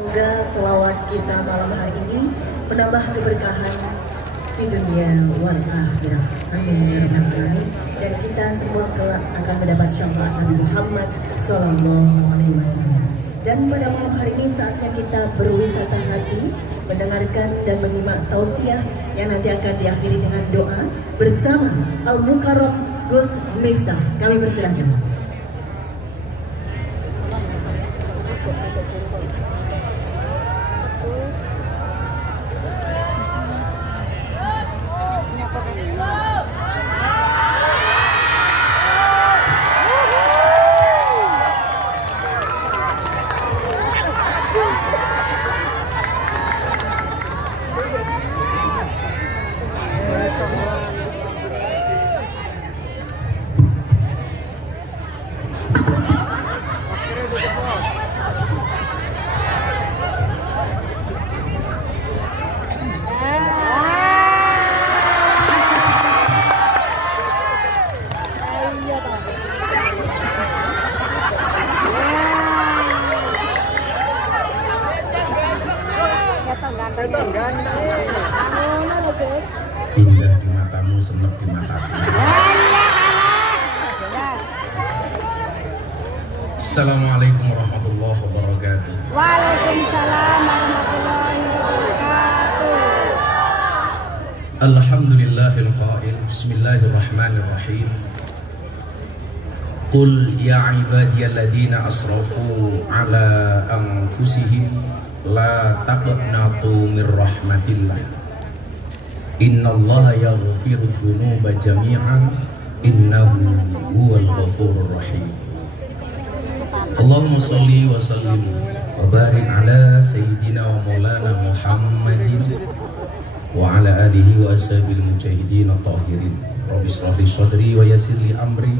Semoga selawat kita malam hari ini menambah keberkahan di dunia wal akhirah. Amin ya rabbal alamin. Dan kita semua kelak akan mendapat syafaat Nabi Muhammad Sallallahu Alaihi Wasallam. Dan pada malam hari ini saatnya kita berwisata hati, mendengarkan dan menyimak tausiah yang nanti akan diakhiri dengan doa bersama Al-Mukarram Gus Miftah. Kami persilahkan. Indah di matamu, senep di mataku. Assalamualaikum warahmatullahi wabarakatuh. Waalaikumsalam warahmatullahi wabarakatuh. Alhamdulillahil qail. Bismillahirrahmanirrahim. Qul ya ibadiyalladzina asrafu ala anfusihim la taqnatu mir rahmatillah. Innallaha yaghfiru dzunuba jami'an innahu huwal ghafurur rahim. Allahumma shalli wa sallim wa barik ala sayyidina wa maulana Muhammadin wa ala alihi wa ashabil mujahidin tahirin. Rabbi shrah li sadri wa yassir li amri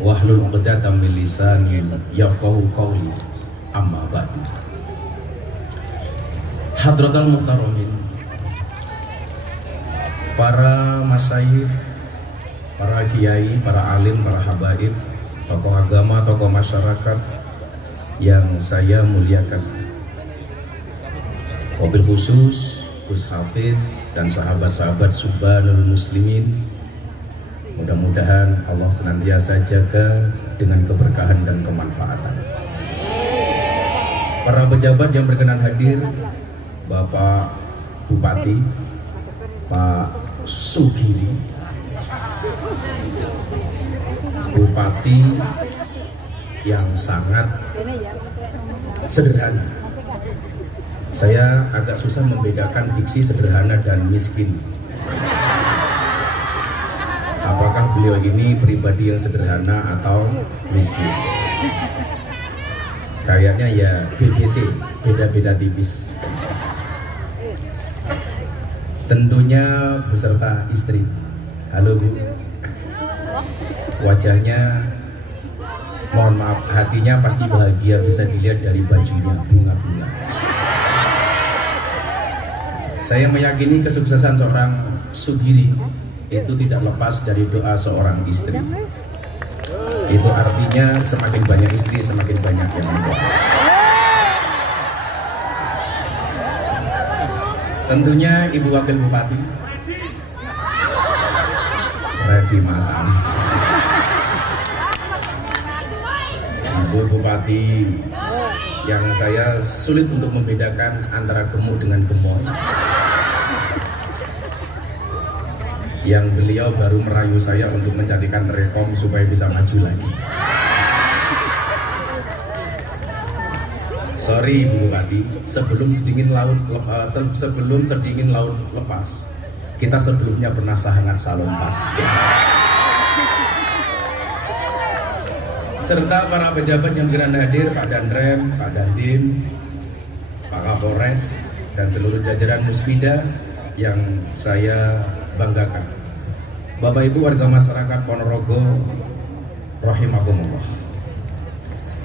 wahlul 'uqdatam min lisani yafqahu qawli. Amma ba'du. Hadratul muhtaramin, para masyayikh, para kiai, para alim, para habaib, tokoh agama, tokoh masyarakat yang saya muliakan, wabil khusus Gus Hafid dan sahabat-sahabat Subhanul Muslimin. Mudah-mudahan Allah senantiasa jaga dengan keberkahan dan kemanfaatan. Para pejabat yang berkenan hadir, Bapak Bupati, Pak Sugiri, Bupati yang sangat sederhana. Saya agak susah membedakan diksi sederhana dan miskin. Apakah beliau ini pribadi yang sederhana atau miskin? Kayaknya ya BBT, beda-beda tipis. Tentunya beserta istri. Halo Bu. Wajahnya, mohon maaf, hatinya pasti bahagia, bisa dilihat dari bajunya, bunga-bunga. Saya meyakini kesuksesan seorang Sugiri itu tidak lepas dari doa seorang istri. Itu artinya semakin banyak istri, semakin banyak yang mendoa. Tentunya Ibu Wakil Bupati Redi Matang, Ibu Bupati yang saya sulit untuk membedakan antara gemuk dengan gemoy, yang beliau baru merayu saya untuk menjadikan rekom supaya bisa maju lagi. Sorry Ibu Bupati, sebelum sedingin laut lepas, kita sebelumnya pernah sahangan salompas. Serta para pejabat yang berkenan hadir, Pak Danrem, Pak Dandim, Pak Kapolres, dan seluruh jajaran Musbida yang saya banggakan. Bapak Ibu warga masyarakat Ponorogo, rahimakumullah.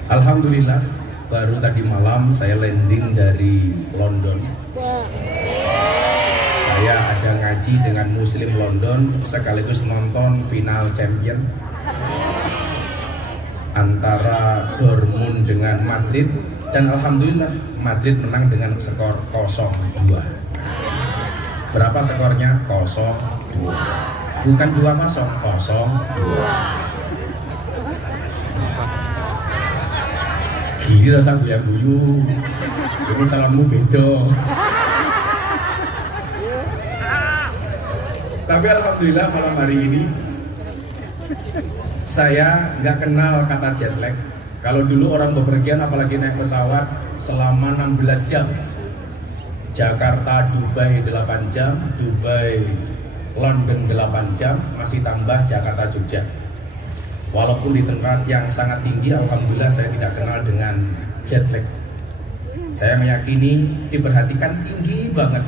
Alhamdulillah, baru tadi malam saya landing dari London. Saya ada ngaji dengan Muslim London sekaligus nonton final champion antara Dortmund dengan Madrid Dan alhamdulillah Madrid menang dengan skor 0-2. Berapa skornya? 0-2. Bukan 2-0, 0-2. Gini rasa guyu-guyu. Ini calonmu beda. Tapi alhamdulillah malam hari ini saya nggak kenal kata jet lag. Kalau dulu orang bepergian apalagi naik pesawat selama 16 jam, Jakarta Dubai 8 jam, Dubai London 8 jam, masih tambah Jakarta Jogja. Walaupun di tempat yang sangat tinggi, alhamdulillah saya tidak kenal dengan jet lag. Saya meyakini diperhatikan tinggi banget.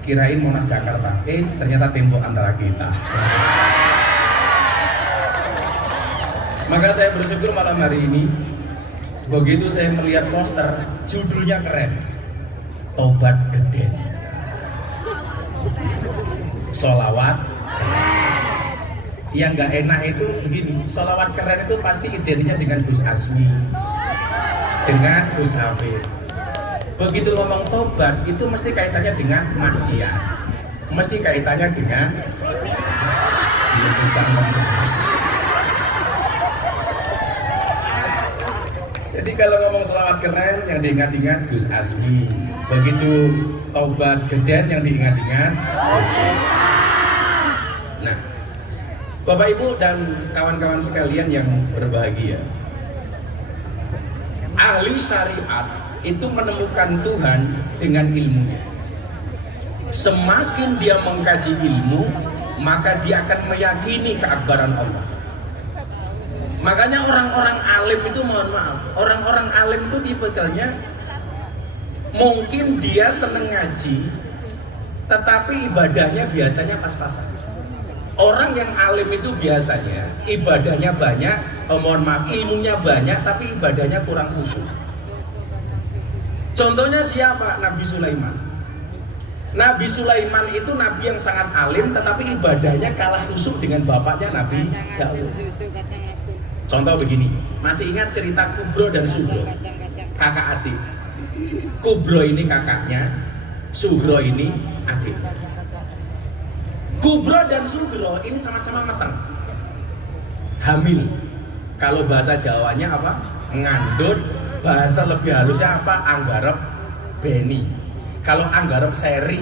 Kirain Monas Jakarta, ternyata tembok antara kita. Maka saya bersyukur malam hari ini, begitu saya melihat poster, judulnya keren, Tobat Geden. Sholawat. Yang nggak enak itu begini, sholawat keren itu pasti identiknya dengan Gus Asmi, dengan Gus Hafid. Begitu ngomong tobat itu mesti kaitannya dengan maksiat, mesti kaitannya dengan jadi kalau ngomong sholawat keren yang diingat-ingat Gus Asmi, begitu tobat geden yang diingat-ingat Gus. Nah, Bapak Ibu dan kawan-kawan sekalian yang berbahagia, ahli syariat itu menemukan Tuhan dengan ilmunya. Semakin dia mengkaji ilmu, maka dia akan meyakini keakbaran Allah. Makanya orang-orang alim itu, mohon maaf, orang-orang alim itu tipikalnya mungkin dia seneng ngaji, tetapi ibadahnya biasanya pas-pasan. Orang yang alim itu biasanya ibadahnya banyak, mohon maaf, ilmunya banyak, tapi ibadahnya kurang khusyuk. Contohnya siapa? Nabi Sulaiman. Nabi Sulaiman itu nabi yang sangat alim, tetapi ibadahnya kalah khusyuk dengan bapaknya Nabi Daud. Contoh begini, masih ingat cerita Kubro dan Sugro, kakak adik. Kubro ini kakaknya, Sugro ini adik. Kubro dan Sugro ini sama-sama matang, hamil. Kalau bahasa Jawanya apa? Ngandut. Bahasa lebih halusnya apa? Anggarep beni. Kalau anggarep sari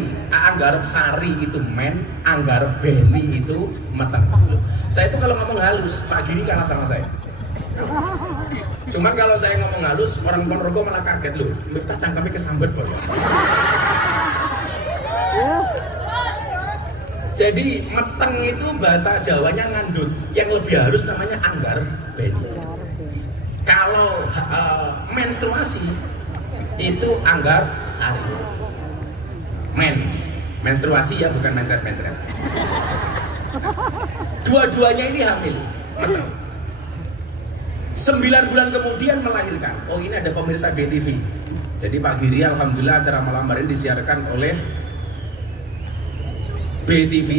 itu men, anggarep beni itu matang. Saya itu kalau ngomong halus, Pak Giri kalah sama saya. Cuman kalau saya ngomong halus, orang Ponorogo malah kaget loh. Miftah cangkemnya kesambet boy. Jadi meteng itu bahasa Jawanya ngandut, yang lebih halus namanya anggarep beni. Kalau menstruasi itu anggar sari. Menstruasi ya, bukan mencret-mencret. Dua-duanya ini hamil. 9 bulan kemudian melahirkan. Oh, ini ada pemirsa BTV. Jadi Pak Giri, alhamdulillah acara malam hari disiarkan oleh BTV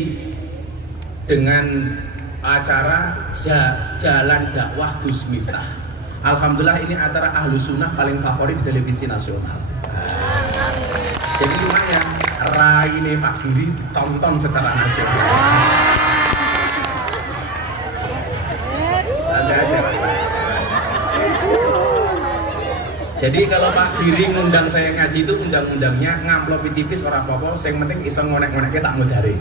dengan acara Jalan Dakwah Gus Miftah. Alhamdulillah ini acara ahlu sunnah paling favorit di televisi nasional. Jadi lumayan, Rai ini Pak Giri tonton secara nasional. Santai aja. Jadi kalau Pak Giri ngundang saya ngaji itu undang-undangnya ngamplopi tipis orang apa-apa, yang penting iso ngonek-ngoneknya sak mudari.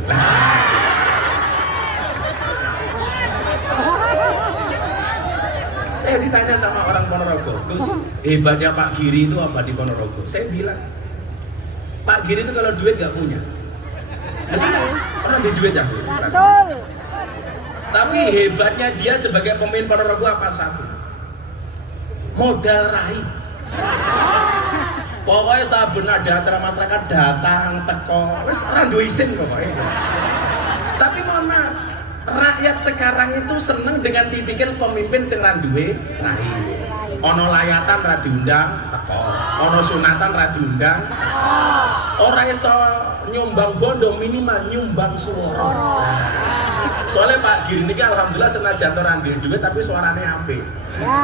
Saya ditanya sama orang Ponorogo, Gus, hebatnya Pak Giri itu apa di Ponorogo? Saya bilang, Pak Giri itu kalau duit gak punya. Betul, orang di duit jago. Tapi hebatnya dia sebagai pemimpin Ponorogo apa satu? Modal rai. Pokoknya saben ada acara masyarakat datang, teko, wis ora duwe isin pokoknya. Tapi mohon maaf, rakyat sekarang itu seneng dengan tipikal pemimpin sing ra duwe rai. Ono layatan ra diundang, teko. Ono sunatan ra diundang. Ora iso nyumbang bondo, minimal nyumbang suara. Soalnya Pak Giri ini alhamdulillah senajan ora duwe duit tapi suaranya apik. Ya.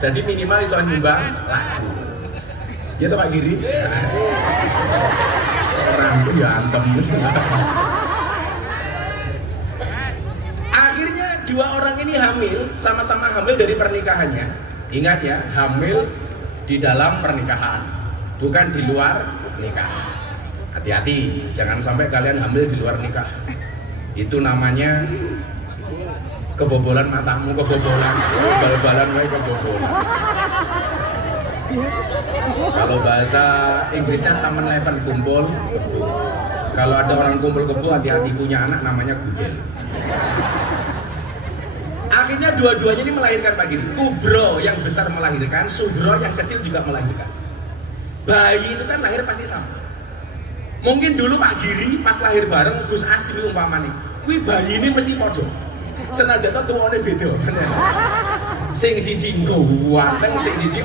Jadi minimal iso nyumbang lagu. Ya toh Pak Giri. Orang itu ya antem. Akhirnya dua orang ini hamil, sama-sama hamil dari pernikahannya. Ingat ya, hamil di dalam pernikahan, bukan di luar nikah. Hati-hati, jangan sampai kalian hamil di luar nikah. Itu namanya kebobolan matamu, kebobolan, bal-balan wae kebobolan. Kalau bahasa Inggrisnya summon level kumpul kebo. Kalau ada orang kumpul kebo, hati-hati, punya anak namanya gudel. Akhirnya dua-duanya ini melahirkan Pak Giri. Kubro yang besar melahirkan, Sugro yang kecil juga melahirkan. Bayi itu kan lahir pasti sama. Mungkin dulu Pak Giri pas lahir bareng Gus Asmi umpamane, kuwi bayi ini mesti podo. Senajan to tuwane beda. Sing siji ganteng, sing siji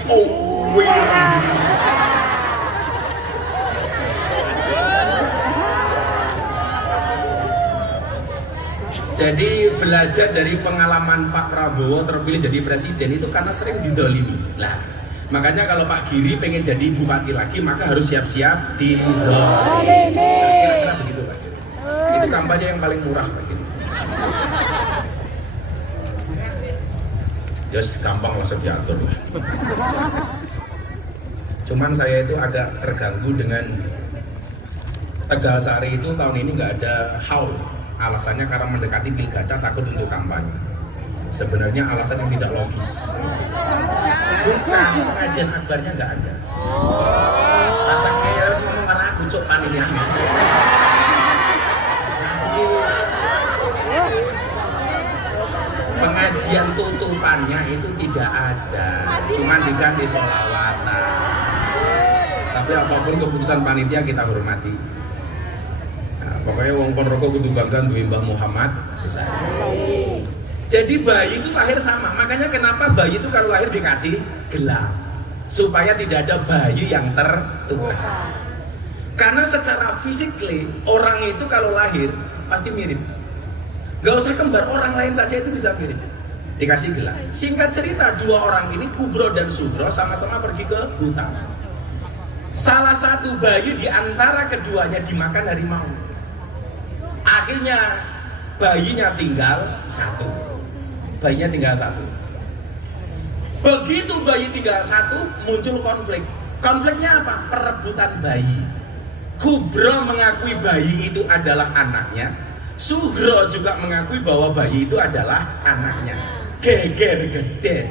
Jadi belajar dari pengalaman Pak Prabowo terpilih jadi presiden itu karena sering didolimi. Nah, makanya kalau Pak Giri pengen jadi bupati lagi maka harus siap-siap didolimi. Kira-kira begitu Pak Giri. Itu kampanye yang paling murah Pak Giri. Just gampang langsung diatur. Cuman saya itu agak terganggu dengan Tegal Sari itu tahun ini nggak ada haul. Alasannya karena mendekati pilkada takut untuk kampanye. Sebenarnya alasan yang tidak logis. Bukan, pengajian akbarnya nggak ada. Rasanya harus ngomong karena aku cok panitia. Pengajian tutupannya itu tidak ada. Cuma diganti sholawatan. Tapi apapun keputusan panitia kita hormati. Pokoknya wong Ponorogo kudu bangga duwe Mbah Muhammad. Jadi bayi itu lahir sama. Makanya kenapa bayi itu kalau lahir dikasih gelang supaya tidak ada bayi yang tertukar. Karena secara fisikly orang itu kalau lahir pasti mirip. Gak usah kembar, orang lain saja itu bisa mirip. Dikasih gelang. Singkat cerita, dua orang ini Kubro dan Sugro sama-sama pergi ke hutan. Salah satu bayi di antara keduanya dimakan harimau. Akhirnya bayinya tinggal satu. Bayinya tinggal satu. Begitu bayi tinggal satu, muncul konflik. Konfliknya apa? Perebutan bayi. Kubro mengakui bayi itu adalah anaknya. Sugro juga mengakui bahwa bayi itu adalah anaknya. Geger gede.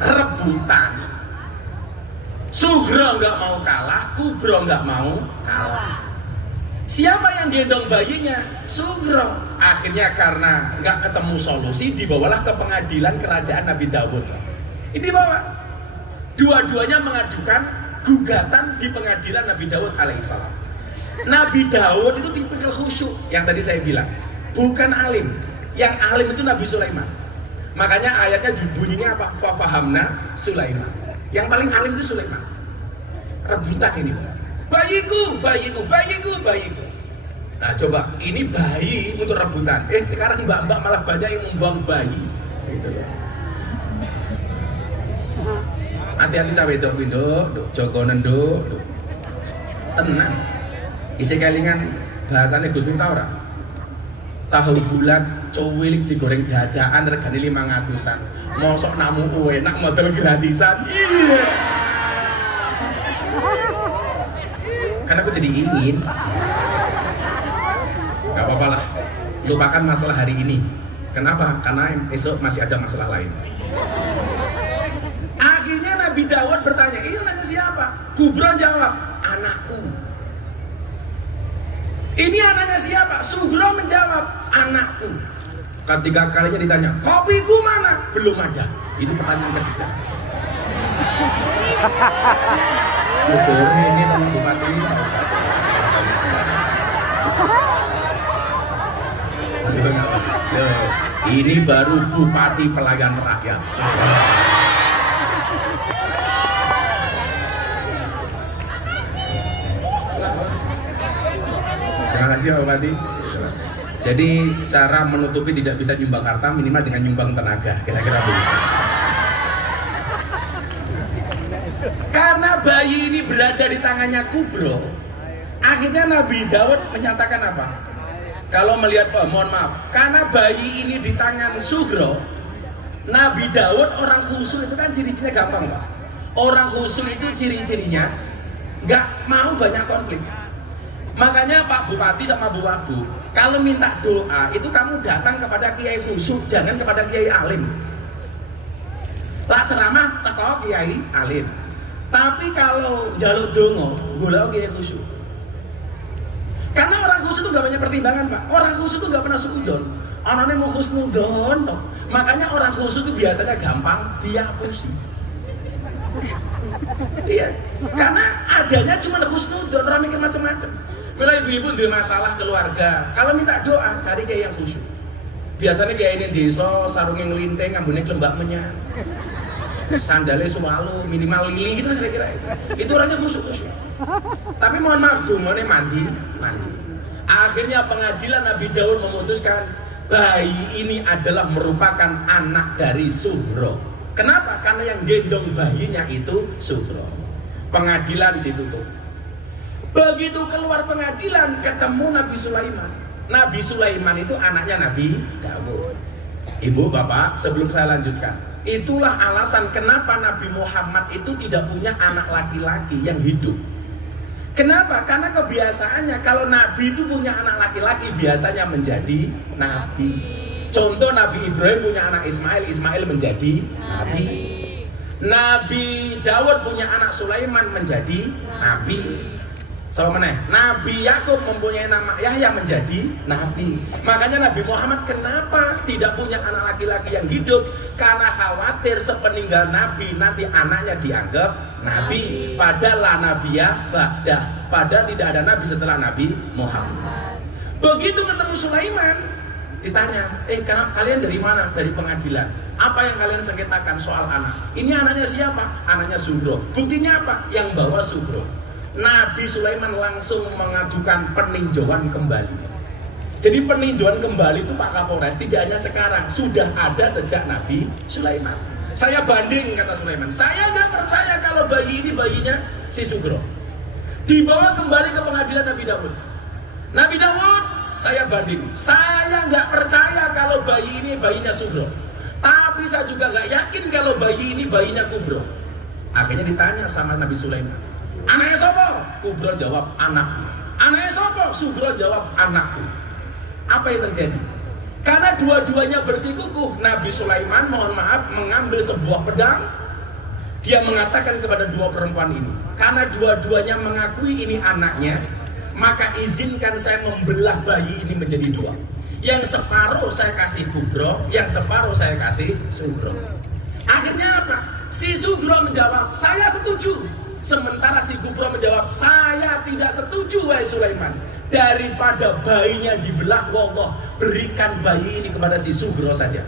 Rebutan. Sugro nggak mau kalah, Kubro nggak mau kalah. Siapa yang gendong bayinya? Sugro. Akhirnya karena nggak ketemu solusi, dibawalah ke pengadilan kerajaan Nabi Dawud. Ini dibawa. Dua-duanya mengajukan gugatan di pengadilan Nabi Dawud alaihissalam. Nabi Dawud itu tipikal khusyuk yang tadi saya bilang, bukan alim. Yang alim itu Nabi Sulaiman. Makanya ayatnya bunyinya apa? Fafahamna Sulaiman. Yang paling alim itu Sulaiman. Rebutan ini. Bayiku, bayiku, bayiku, bayiku. Nah coba, ini bayi untuk rebutan. Sekarang mbak-mbak malah banyak yang membuang bayi. Gitu ya. Hati-hati cawe dok, Joko Nendo, tenang. Isi kelingan bahasanya Gus Miftah ora. Tahu bulat, cowilik digoreng dadaan regane 500-an. Mosok namu enak model gratisan. Iya. Karena aku jadi ingin. Gak apa-apa lah. Lupakan masalah hari ini. Kenapa? Karena esok masih ada masalah lain. Akhirnya Nabi Dawud bertanya, ini nanya siapa? Kubro jawab, anakku. Ini anaknya siapa? Sugro menjawab, anakku. Ketiga kalinya ditanya, kopiku mana? Belum ada. Ini pertanyaan ketiga. Betul, ini teman bupati ini. Ini baru bupati pelayan rakyat. Terima kasih Pak Bupati. Jadi cara menutupi tidak bisa nyumbang harta minimal dengan nyumbang tenaga, kira-kira begitu. Karena bayi ini berada di tangannya Kubro, akhirnya Nabi Daud menyatakan apa? Kalau melihat, mohon maaf, karena bayi ini di tangan Sugro, Nabi Daud orang khusyuk itu kan ciri-cirinya gampang Pak. Orang khusyuk itu ciri-cirinya nggak mau banyak konflik. Makanya Pak Bupati sama Bu Wagub, kalau minta doa itu kamu datang kepada kiai khusyuk, jangan kepada kiai alim. Lah ceramah teko kiai alim. Tapi kalau jaluk dongo, golek kiai khusyuk. Karena orang khusyuk itu nggak banyak pertimbangan Pak. Orang khusyuk itu nggak pernah suudon. Anaknya mau husnudon toh. Makanya orang khusyuk itu biasanya gampang diapusi. Iya, karena adanya cuma husnudon, orang mikir macam-macam. Bila ibu-ibu ada masalah keluarga, kalau minta doa cari kayak yang khusyuk. Biasanya kayak ini desa, sarungnya ngelinting, ngambunnya kelembak menyan, sandalnya suwalu, minimal lili gitu lah kira-kira itu. Itu orangnya khusyuk. Tapi mohon maaf tuh, mandi. Akhirnya pengadilan Nabi Daud memutuskan bayi ini adalah merupakan anak dari Sugro. Kenapa? Karena yang gendong bayinya itu Sugro. Pengadilan ditutup. Begitu keluar pengadilan ketemu Nabi Sulaiman. Nabi Sulaiman itu anaknya Nabi Daud. Ibu, bapak, sebelum saya lanjutkan, itulah alasan kenapa Nabi Muhammad itu tidak punya anak laki-laki yang hidup. Kenapa? Karena kebiasaannya kalau Nabi itu punya anak laki-laki biasanya menjadi Nabi. Contoh Nabi Ibrahim punya anak Ismail, Ismail menjadi Nabi. Nabi Daud punya anak Sulaiman menjadi Nabi. Sama mana? Nabi Yakub mempunyai nama Yahya menjadi Nabi. Makanya Nabi Muhammad kenapa tidak punya anak laki-laki yang hidup? Karena khawatir sepeninggal Nabi nanti anaknya dianggap Nabi. Padahal la nabiya ba'da. Padahal tidak ada Nabi setelah Nabi Muhammad. Begitu ketemu Sulaiman, ditanya, kalian dari mana? Dari pengadilan. Apa yang kalian sengketakan soal anak? Ini anaknya siapa? Anaknya Sugro. Buktinya apa? Yang bawa Sugro. Nabi Sulaiman langsung mengajukan peninjauan kembali. Jadi peninjauan kembali itu Pak Kapolres tidak hanya sekarang, sudah ada sejak Nabi Sulaiman. Saya banding, kata Sulaiman, saya nggak percaya kalau bayi ini bayinya si Sugro. Dibawa kembali ke pengadilan Nabi Daud. Nabi Daud, saya banding, saya nggak percaya kalau bayi ini bayinya Sugro. Tapi saya juga nggak yakin kalau bayi ini bayinya Kubro. Akhirnya ditanya sama Nabi Sulaiman, anaknya sopo? Kubro jawab anakku. Anaknya sopo? Sugro jawab anakku. Apa yang terjadi? Karena dua-duanya bersikukuh, Nabi Sulaiman mohon maaf mengambil sebuah pedang. Dia mengatakan kepada dua perempuan ini, karena dua-duanya mengakui ini anaknya, maka izinkan saya membelah bayi ini menjadi dua. Yang separuh saya kasih Kubro, yang separuh saya kasih Sugro. Akhirnya apa? Si Sugro menjawab, saya setuju. Sementara si Kubro menjawab, saya tidak setuju wahai Sulaiman. Daripada bayinya dibelah, wallah, berikan bayi ini kepada si Sugro saja.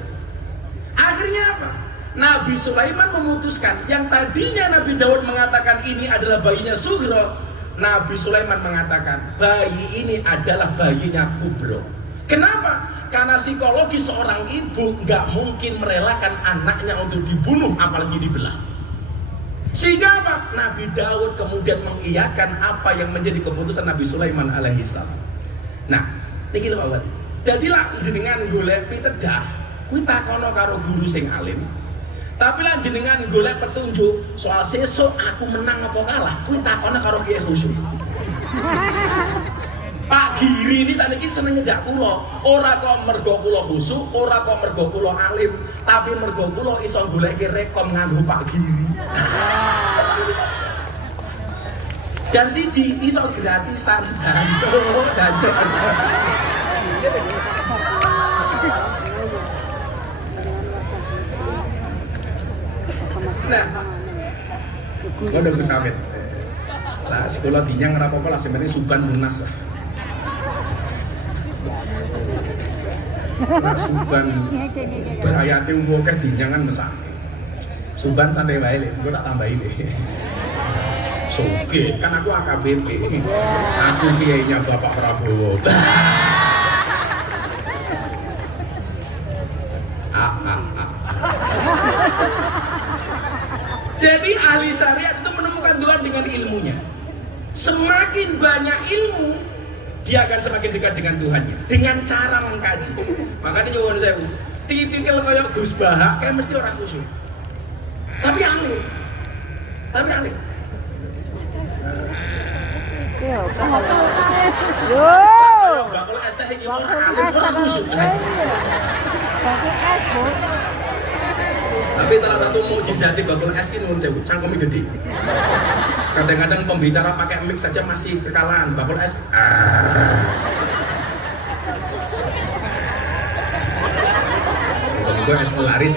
Akhirnya apa? Nabi Sulaiman memutuskan, yang tadinya Nabi Daud mengatakan ini adalah bayinya Sugro, Nabi Sulaiman mengatakan bayi ini adalah bayinya Kubro. Kenapa? Karena psikologi seorang ibu nggak mungkin merelakan anaknya untuk dibunuh, apalagi dibelah. Sehingga apa? Nabi Daud kemudian mengiyakan apa yang menjadi keputusan Nabi Sulaiman alaihissalam. Nah, ini lho Pak. Jadilah jenengan golek pitedah, kuwi takono karo guru sing alim. Tapi lah jenengan golek petunjuk soal sesuk aku menang apa kalah, kuwi takono karo kiai khusyuk. Pak Giri ini saniki seneng ngejak kula, ora kok mergo kula khusyuk, ora kok mergo kula alim, tapi mergo kula iso goleki rekom nganggo Pak Giri. Dan siji iso gratisan danco. Nah, gua udah bersawit. Lah sekolah dinyang ora apa-apa lah, sebenarnya suban lunas lah. Nah, suban berayati umur ke dinyangan mesake. Suban santai wae lho, gua tak tambahin deh. Soge, kan aku AKBP. Aku kiainya Bapak Prabowo. Jadi ahli syariat itu menemukan Tuhan dengan ilmunya. Semakin banyak ilmu, dia akan semakin dekat dengan Tuhannya dengan cara mengkaji. Makanya nyuwun sewu, tipikal kayak Gus Bahak kayak mesti orang khusyuk. Tapi alim. Yo, yo. Bakul es teh iki ora alim ora khusyuk. Bakul es, Bu. Tapi salah satu mukjizat bakul es ini nyuwun sewu, cangkeme gede. Kadang-kadang pembicara pakai mic saja masih kekalahan. Bakul es. Gue es laris,